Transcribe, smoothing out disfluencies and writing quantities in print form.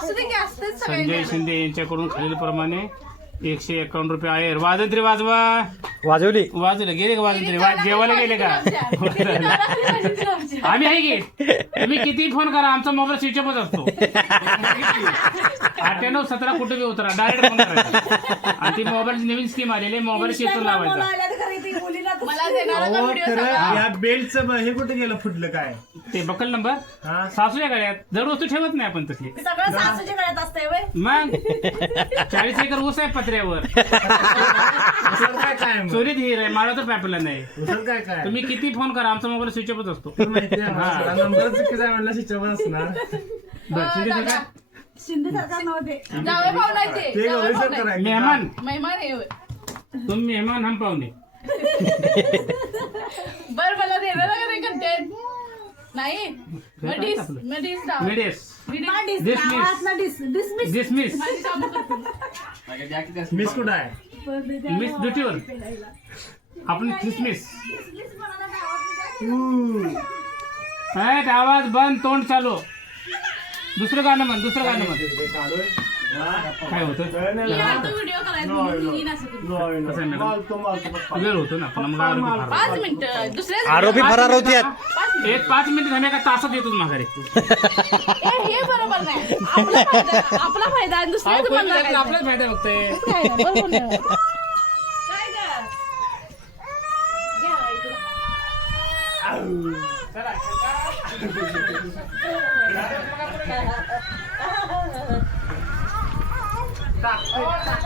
संजय शिंदे यांच्याकडून खालीलप्रमाणे 151 रुपये आहे. वाजंत्री वाजवा. वाजवली. वाजवलं गेले का वाजंत्री? जेवायला गेले का? आम्ही आहे की तुम्ही किती फोन करा आमचा मोबाईल स्विच ऑफच असतो. 9817 कुठे बी उतरा डायरेक्ट फोन करायचा. आणि ती मोबाईल नवीन स्कीम आलेली मोबाईल शेतून लावायचा. या बेल्टचं हे कुठे गेलं फुटलं काय ते बकल नंबर सासूच्या गळ्यात जड वस्तू ठेवत नाही आपण तसली. सगळं सासूच्या गळ्यात असतंय व्हय. मग 40 एकर ऊस आहे पत्र्यावर. काय काय चोरीत हिर आहे मला तर पॅपला नाही. काय काय तुम्ही किती फोन करा आमचा मोबाईल स्विच ऑफच असतो. नंबर चुकीचा आहे म्हणलं शिक्षक असणार बरं, शिंदे सरकार. शिंदे सरकार नव्हते. जावई पाहुणा आहे ते. ते जावई गौरी पाहुणा सरकार आहे. आहे. मेहमान मेहमान आहे होय. तुम मेहमान हम पाहुणे. बर मला देणार का नाही कंटेंट नाही मडीस मडीस डाव. मिडेस डिसमिस. डिसमिस मिस कुठं आहे मिस ड्युटीवर आपण डिसमिस. आवाज बंद तोंड चालू. दुसरं गाणं म्हण. काय होतं व्हिडिओ करायचा म्हणून येईन असं तुम्ही. असं आहे मॅडम. वेळ होतो ना पण मग आरोपी फरार. 5 मिनिटं दुसऱ्या आरोपी फरार होत्यात. 5 मिनिट झाले का तासात येतोच माघारी. हे बरोबर नाही. आपला फायदा आणि दुसऱ्याचं म्हणणं काय? आपलाच फायदा बघतोय. काय नाही, बरोबर नाही. काय गं? घ्या इकडं.